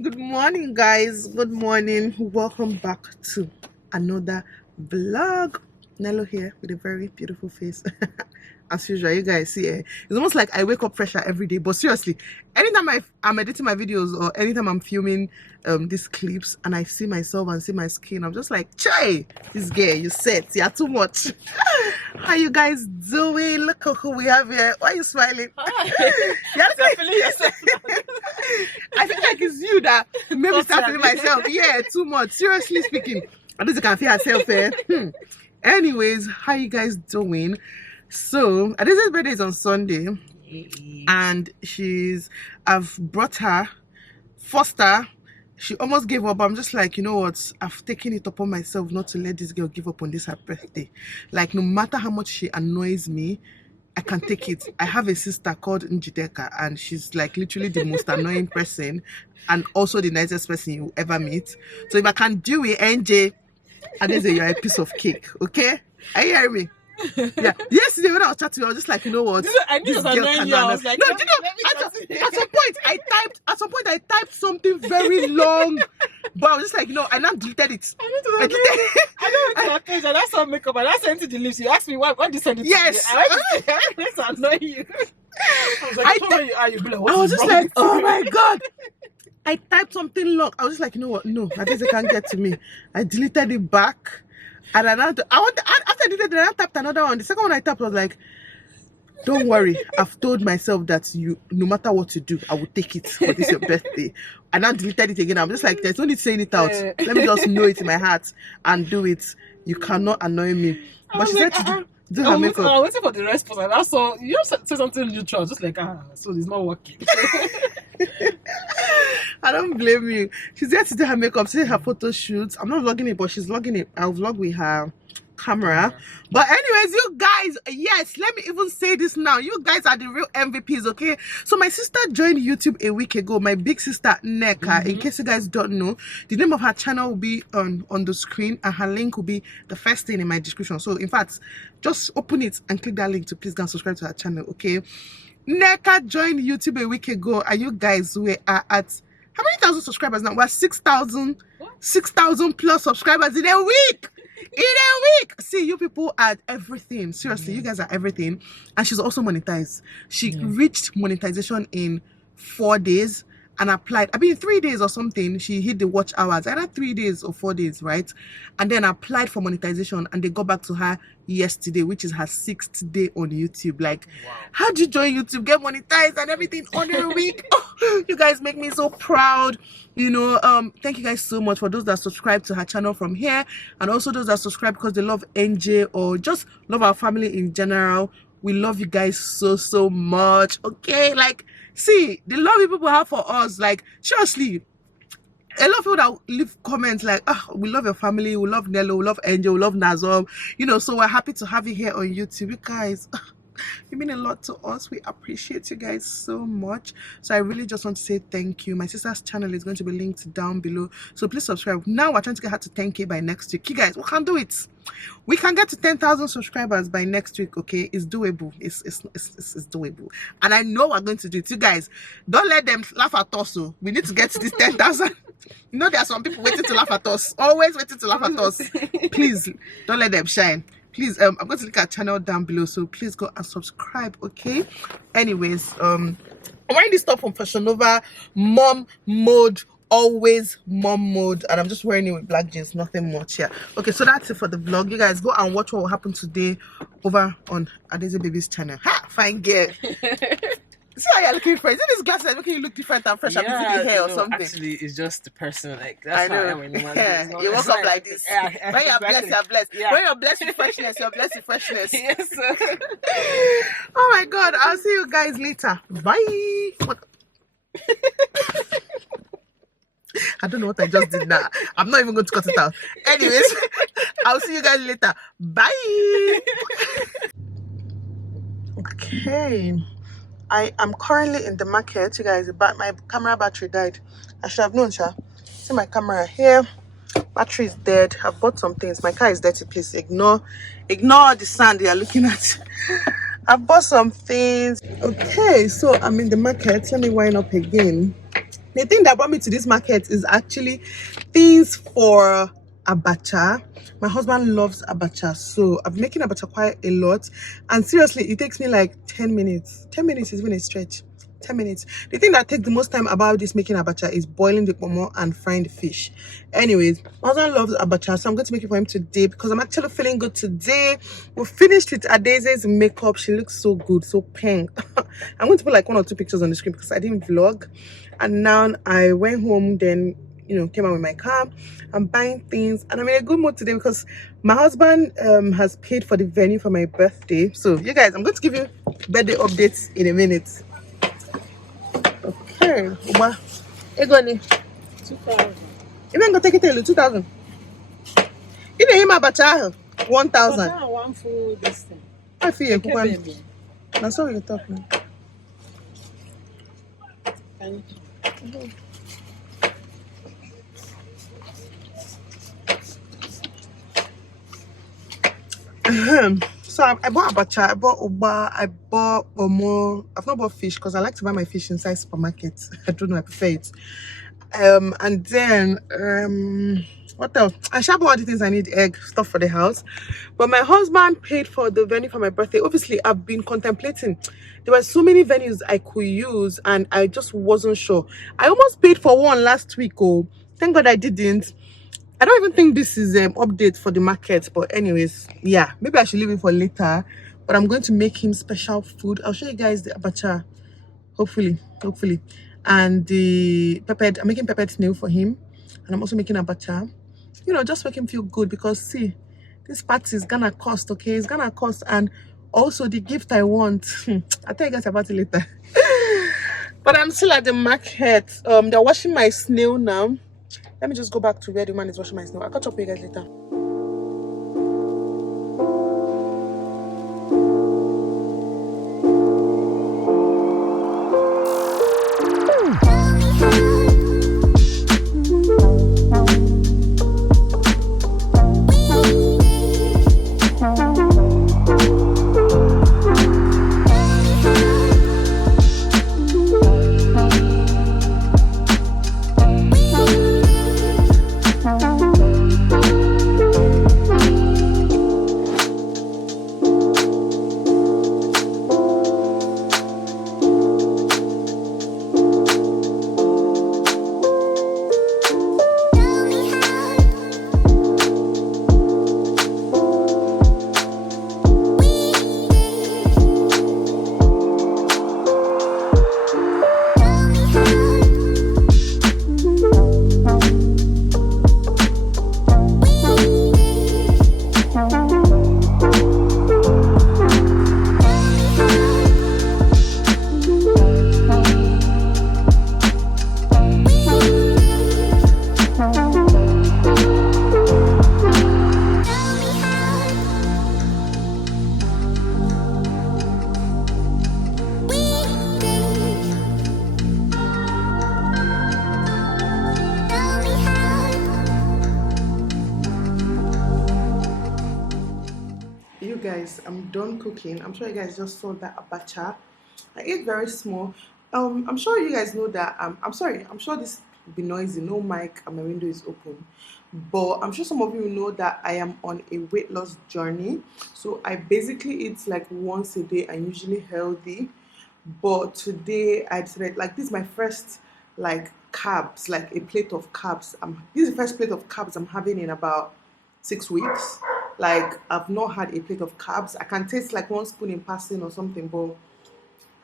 Good morning, guys. Good morning. Welcome back to another vlog. Nelo here with a very beautiful face. As usual, you guys see it's almost like I wake up fresher every day. But seriously, anytime I'm editing my videos or anytime I'm filming these clips and I see myself and see my skin, I'm just like, Chai, this girl, you set, you're too much. How you guys doing? Look at who we have here. Why are you smiling? You're feeling yourself. I feel like it's you that made me start feeling myself. Yeah, too much. Seriously speaking, at least you can feel yourself there. Anyways, how you guys doing? So Adesi's birthday is on Sunday, and I've brought her, forced her. She almost gave up. I'm just like, you know what? I've taken it upon myself not to let this girl give up on this her birthday. Like, no matter how much she annoys me, I can take it. I have a sister called Njideka, and she's like literally the most annoying person and also the nicest person you ever meet. So if I can do it, NJ, Adesi, you're a piece of cake, okay? Are you hearing me? Yeah. Yesterday when I was chatting, I was just like, you know what? I knew it was annoying you. I was like, no, you know, at some point I typed something very long, but I was just like, you know, I now deleted it. I went to that page and I saw makeup and I sent it to the lips. You asked me why did you send it to me? Yes. I went to annoy you. I was like, I was just like, oh my god. I typed something long. I was just like, you know what? No, I guess they can't get to me. I deleted it back. And after I deleted it, I tapped another one. The second one I tapped was like, don't worry. I've told myself that no matter what you do, I will take it for this your birthday. And I deleted it again. I'm just like, there's no need saying it out. Let me just know it in my heart and do it. You cannot annoy me. But she said to do her makeup. I was waiting for the response and I saw you say something neutral, just like so it's not working. I don't blame you. She's there to do her makeup, see her photo shoots. I'm not vlogging it, but she's vlogging it. I'll vlog with her camera. But anyways, you guys, yes, let me even say this now. You guys are the real MVPs, okay? So my sister joined YouTube a week ago. My big sister Neka. In case you guys don't know, the name of her channel will be on the screen, and her link will be the first thing in my description. So in fact, just open it and click that link to please go and subscribe to her channel, okay? Neka joined YouTube a week ago, and you guys were at how many thousand subscribers now? We're 6,000 plus subscribers in a week. In a week. See, you people are everything. Seriously, you guys are everything. And she's also monetized. She reached monetization in 4 days and applied. I mean, 3 days or something. She hit the watch hours. Either 3 days or 4 days, right? And then applied for monetization, and they got back to her yesterday, which is her 6th day on YouTube. Like, wow. How'd you join YouTube, get monetized and everything under a week? Oh, you guys make me so proud. You know, thank you guys so much for those that subscribe to her channel from here, and also those that subscribe because they love NJ or just love our family in general. We love you guys so much, okay? Like, see, the love you people have for us, like, seriously, a lot of people that leave comments like, oh, we love your family, we love Nelo, we love Angel, we love Nazom, you know, so we're happy to have you here on YouTube. You guys, you mean a lot to us. We appreciate you guys so much. So I really just want to say thank you. My sister's channel is going to be linked down below, so please subscribe. Now we're trying to get her to 10K by next week. You guys, we can do it. We can get to 10,000 subscribers by next week, okay? It's doable. It's doable, and I know we're going to do it. You guys, don't let them laugh at us. So we need to get to this 10,000. You know, there are some people waiting to laugh at us, always waiting to laugh at us. Please don't let them shine. Please, I'm going to link our channel down below, so please go and subscribe, okay? Anyways, I'm wearing this top from Fashion Nova, mom mode, always mom mode, and I'm just wearing it with black jeans, nothing much here. Okay, so that's it for the vlog. You guys go and watch what will happen today over on Adesi Baby's channel. Ha! Fine girl. See how you're looking fresh. Isn't this glasses that making you look different and fresh? And the hair or something? Actually, it's just the person. Like, that's how I am when you woke up like this. Yeah, when you're blessed, you're blessed. Yeah. When you're blessed with freshness, you're blessed with freshness. Yes. Oh my god, I'll see you guys later. Bye. I don't know what I just did now. I'm not even going to cut it out. Anyways, I'll see you guys later. Bye. Okay. I am currently in the market, you guys, but my camera battery died. I should have known, sha. See my camera here. Battery is dead. I've bought some things. My car is dirty, please ignore the sand you are looking at. I bought some things. Okay, so I'm in the market. Let me wind up again. The thing that brought me to this market is actually things for abacha. My husband loves abacha, so I'm making abacha quite a lot, and seriously it takes me like 10 minutes. 10 minutes is even a stretch. 10 minutes. The thing that takes the most time about this making abacha is boiling the pomo and frying the fish. Anyways, my husband loves abacha, so I'm going to make it for him today because I'm actually feeling good today. We finished with Adeze's makeup. She looks so good, so pink. I'm going to put like 1 or 2 pictures on the screen because I didn't vlog. And now I went home, then came out with my car. I'm buying things and I'm in a good mood today because my husband has paid for the venue for my birthday. So you guys, I'm going to give you birthday updates in a minute. Okay, Uba. Egoni. 2,000. You ain't gonna take it to 2,000. You know him about 1,000. But one full this thing. I feel Okay, you. baby. That's all you talk now. Thank you. So I bought abacha, I bought uba, I bought omo. I've not bought fish because I like to buy my fish inside supermarkets. I don't know, I prefer it. And then what else? I shall buy all the things I need, egg stuff for the house. But my husband paid for the venue for my birthday. Obviously, I've been contemplating. There were so many venues I could use, and I just wasn't sure. I almost paid for one last week. Oh, thank God I didn't. I don't even think this is an update for the market, but anyways, yeah, maybe I should leave it for later. But I'm going to make him special food. I'll show you guys the abacha, hopefully, and the peppered. I'm making peppered snail for him, and I'm also making abacha. Just make him feel good because see, this party is gonna cost. Okay, it's gonna cost, and also the gift I want. I'll tell you guys about it later. But I'm still at the market. They're washing my snail now. Let me just go back to where the man is washing my snow. I'll catch up with you guys later. You guys, I'm done cooking. I'm sure you guys just saw that abacha. I ate very small. I'm sure you guys know that. I'm sorry. I'm sure this will be noisy. No mic and my window is open. But I'm sure some of you know that I am on a weight loss journey. So I basically eat like once a day. I'm usually healthy. But today I decided like this is my first like carbs, like a plate of carbs. This is the first plate of carbs I'm having in about 6 weeks. Like I've not had a plate of carbs. I can taste like 1 spoon in passing or something, but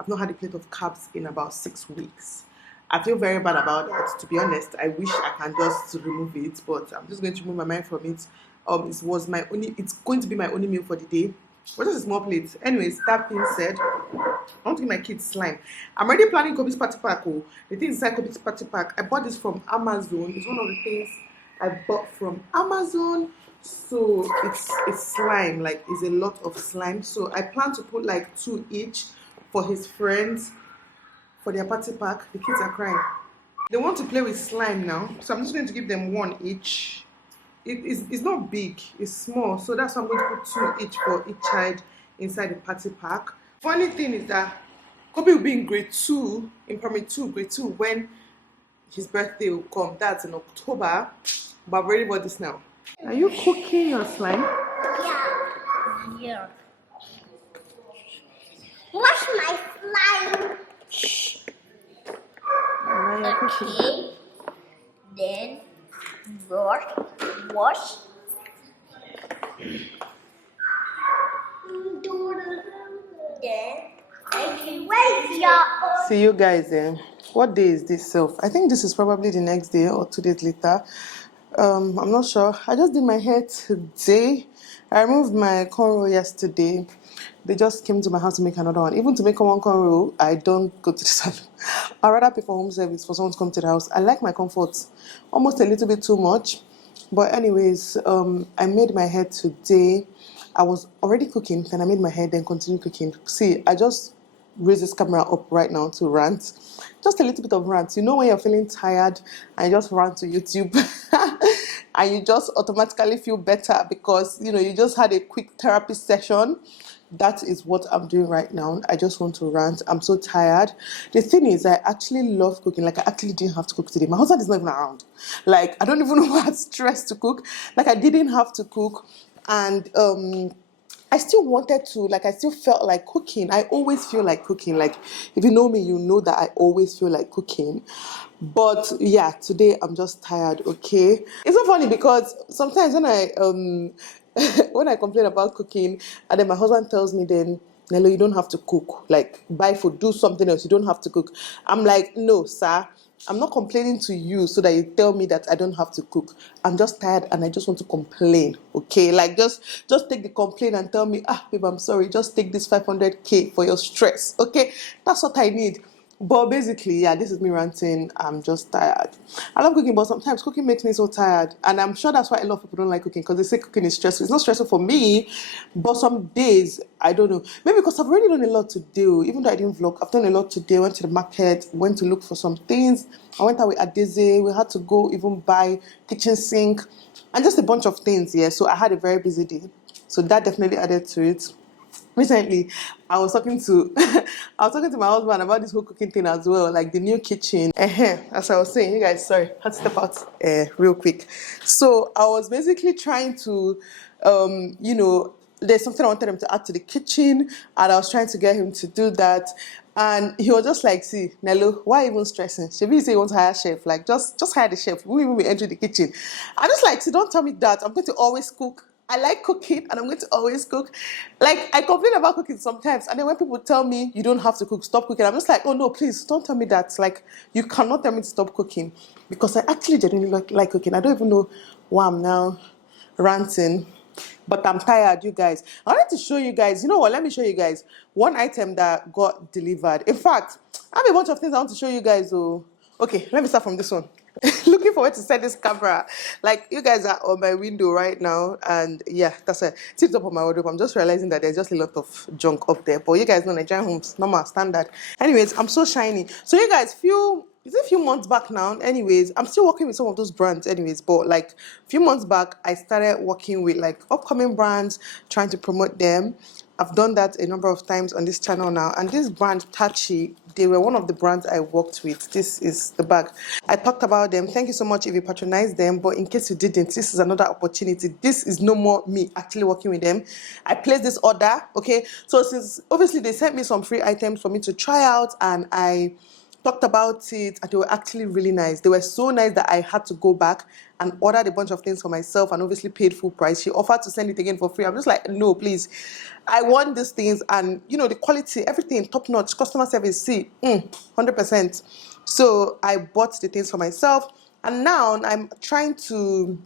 I've not had a plate of carbs in about 6 weeks. I feel very bad about that. To be honest, I wish I can just remove it, but I'm just going to remove my mind from it. It was my only. It's going to be my only meal for the day. But just a small plate. Anyways, that being said, I want to give my kids slime. I'm already planning Kobe's party pack. Oh, the thing inside Kobe's party pack. I bought this from Amazon. It's one of the things I bought from Amazon. So it's slime. Like it's a lot of slime. So I plan to put like 2 each for his friends for their party pack. The kids are crying. They want to play with slime now, so I'm just going to give them 1 each. It's not big, it's small, so that's why I'm going to put 2 each for each child inside the party pack. Funny thing is that Kobe will be in grade 2, in primary 2, grade 2, when his birthday will come. That's in October. But I've already bought this now. Are you cooking your slime? Yeah. Yeah. Wash my slime. Okay. Then wash. Then See you guys then. What day is this self? I think this is probably the next day or 2 days later. I'm not sure. I just did my hair today. I removed my cornrow yesterday. They just came to my house to make another one. Even to make one cornrow, I don't go to the salon. I'd rather pay for home service for someone to come to the house. I like my comfort almost a little bit too much. But anyways, I made my hair today. I was already cooking, then I made my hair, then continued cooking. See, I just raise this camera up right now to rant. Just a little bit of rant. You know when you're feeling tired and you just rant to YouTube and you just automatically feel better because you just had a quick therapy session. That is what I'm doing right now. I just want to rant. I'm so tired. The thing is, I actually love cooking. Like, I actually didn't have to cook today. My husband is not even around. Like, I don't even know what stress to cook. Like, I didn't have to cook. And I still wanted to, like, I still felt like cooking. I always feel like cooking. Like, if you know me, you know that I always feel like cooking. But yeah, today I'm just tired, okay? It's so funny because sometimes when I when I complain about cooking and then my husband tells me then, Nelo, you don't have to cook. Like, buy food, do something else. You don't have to cook. I'm like, no, sir. I'm not complaining to you so that you tell me that I don't have to cook. I'm just tired and I just want to complain, okay? Like, just take the complaint and tell me, babe, I'm sorry. Just take this 500K for your stress, okay? That's what I need. But basically, yeah, this is me ranting. I'm just tired. I love cooking, but sometimes cooking makes me so tired. And I'm sure that's why a lot of people don't like cooking because they say cooking is stressful. It's not stressful for me, but some days, I don't know. Maybe because I've already done a lot today. Even though I didn't vlog, I've done a lot today. Went to the market, went to look for some things. I went out with Adeze. We had to go even buy kitchen sink and just a bunch of things, yeah. So I had a very busy day. So that definitely added to it. Recently, I was talking to my husband about this whole cooking thing as well, like the new kitchen. As I was saying, you guys, sorry, had to step out real quick. So I was basically trying to, there's something I wanted him to add to the kitchen, and I was trying to get him to do that. And he was just like, see, Nelo, why even stressing? Should say you want to hire a chef? Like, just hire the chef. We won't even be entering the kitchen. I just like, see, don't tell me that. I'm going to always cook. I like cooking and I'm going to always cook. Like, I complain about cooking sometimes. And then when people tell me you don't have to cook, stop cooking, I'm just like, oh no, please don't tell me that. Like, you cannot tell me to stop cooking because I actually genuinely like cooking. I don't even know why I'm now ranting, but I'm tired, you guys. I wanted to show you guys, you know what, let me show you guys one item that got delivered. In fact, I have a bunch of things I want to show you guys. Oh, okay, let me start from this one. Looking forward to set this camera. Like, you guys are on my window right now, and yeah, that's a tip up on my wardrobe. I'm just realizing that there's just a lot of junk up there, but you guys know Nigerian homes, normal, standard. Anyways, I'm so shiny. So you guys, a few months back now, anyways, I'm still working with some of those brands anyways, but like a few months back, I started working with like upcoming brands, trying to promote them. I've done that a number of times on this channel now. And this brand, Tachi, they were one of the brands I worked with. This is the bag. I talked about them. Thank you so much if you patronize them. But in case you didn't, this is another opportunity. This is no more me actually working with them. I placed this order, okay? So since obviously they sent me some free items for me to try out, and I talked about it, and they were actually really nice. They were so nice that I had to go back and ordered a bunch of things for myself and obviously paid full price. She offered to send it again for free. I'm just like, no, please. I want these things, and the quality, everything top notch, customer service, 100%. So I bought the things for myself, and now I'm trying to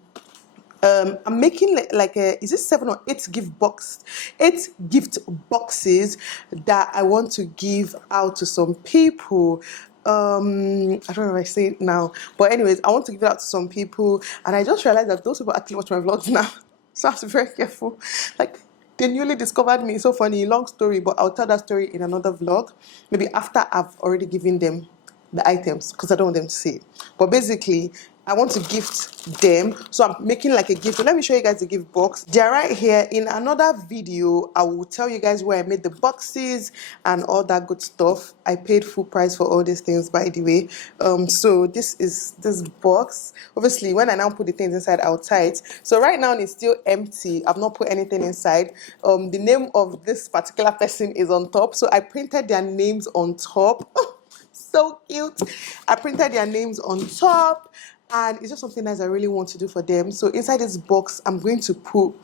I'm making like is it 8 gift boxes that I want to give out to some people. I don't know if I say it now, but anyways, I want to give it out to some people, and I just realized that those people actually watch my vlogs now, so I have to be very careful. Like, they newly discovered me. It's so funny, long story, but I'll tell that story in another vlog, maybe after I've already given them the items because I don't want them to see it. But basically, I want to gift them, so I'm making like a gift. So let me show you guys the gift box. They're right here. In another video, I will tell you guys where I made the boxes and all that good stuff. I paid full price for all these things, by the way. So this is this box. Obviously, when I now put the things inside, I'll tie it. So right now it's still empty. I've not put anything inside. The name of this particular person is on top, so I printed their names on top. So cute. I printed their names on top, and it's just something nice I really want to do for them. So inside this box, I'm going to put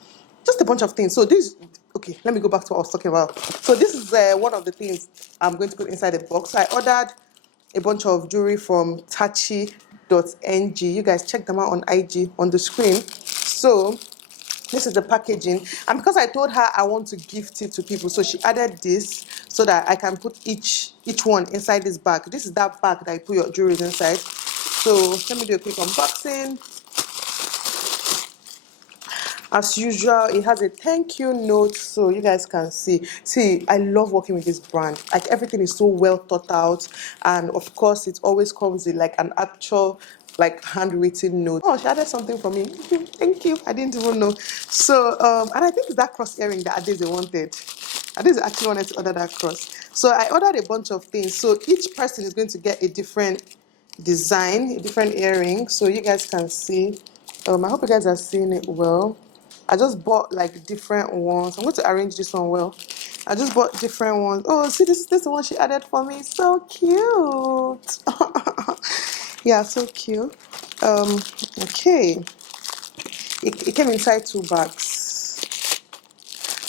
just a bunch of things. So this, okay, let me go back to what I was talking about. So this is one of the things I'm going to put inside the box. So I ordered a bunch of jewelry from tachi.ng. You guys check them out on IG on the screen. So this is the packaging, and because I told her I want to gift it to people, so she added this so that I can put each one inside this bag. This is that bag that I put your jewelry inside. So let me do a quick unboxing. As usual, it has a thank you note, so you guys can see. See, I love working with this brand. Like, everything is so well thought out, and of course, it always comes with like an actual, like, handwritten note. Oh, she added something for me. Thank you. I didn't even know. So, and I think it's that cross earring that Adeze wanted. Adeze actually wanted to order that cross. So I ordered a bunch of things. So each person is going to get a different design, a different earring, so you guys can see. I hope you guys are seeing it well. I just bought like different ones. I'm going to arrange this one well. I just bought different ones. Oh, see, this is the one she added for me. So cute. Yeah, so cute. Okay. It came inside 2 bags.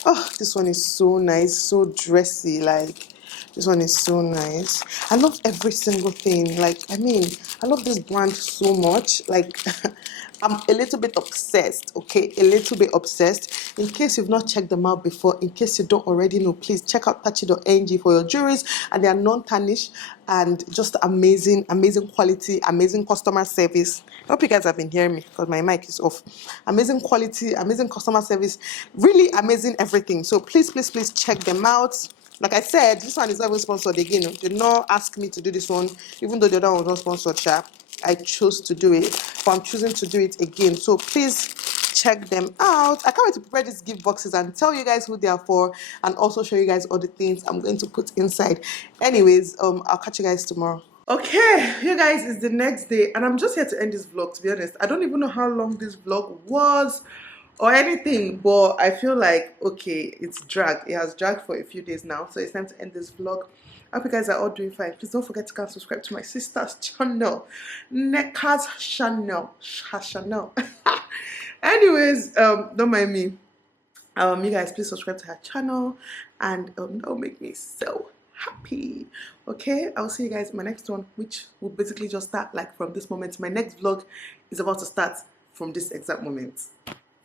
Oh, this one is so nice, so dressy. Like, this one is so nice. I love every single thing. Like, I mean, I love this brand so much. Like, I'm a little bit obsessed, okay? A little bit obsessed. In case you've not checked them out before, in case you don't already know, please check out tachi.ng for your jewelries. And they are non-tarnished and just amazing, amazing quality, amazing customer service. I hope you guys have been hearing me because my mic is off. Amazing quality, amazing customer service, really amazing everything. So please, please, please check them out. Like I said, this one is not even sponsored again. They did not ask me to do this one, even though the other one was not sponsored, sharp. I chose to do it, but I'm choosing to do it again. So please check them out. I can't wait to prepare these gift boxes and tell you guys who they are for, and also show you guys all the things I'm going to put inside. Anyways, I'll catch you guys tomorrow. Okay, you guys, it's the next day, and I'm just here to end this vlog, to be honest. I don't even know how long this vlog was or anything, but I feel like, okay, it's dragged. It has dragged for a few days now, so it's time to end this vlog. I hope you guys are all doing fine. Please don't forget to come subscribe to my sister's channel, Neka's channel. Anyways, don't mind me. You guys, please subscribe to her channel, and that'll make me so happy. Okay, I'll see you guys in my next one, which will basically just start like from this moment. My next vlog is about to start from this exact moment.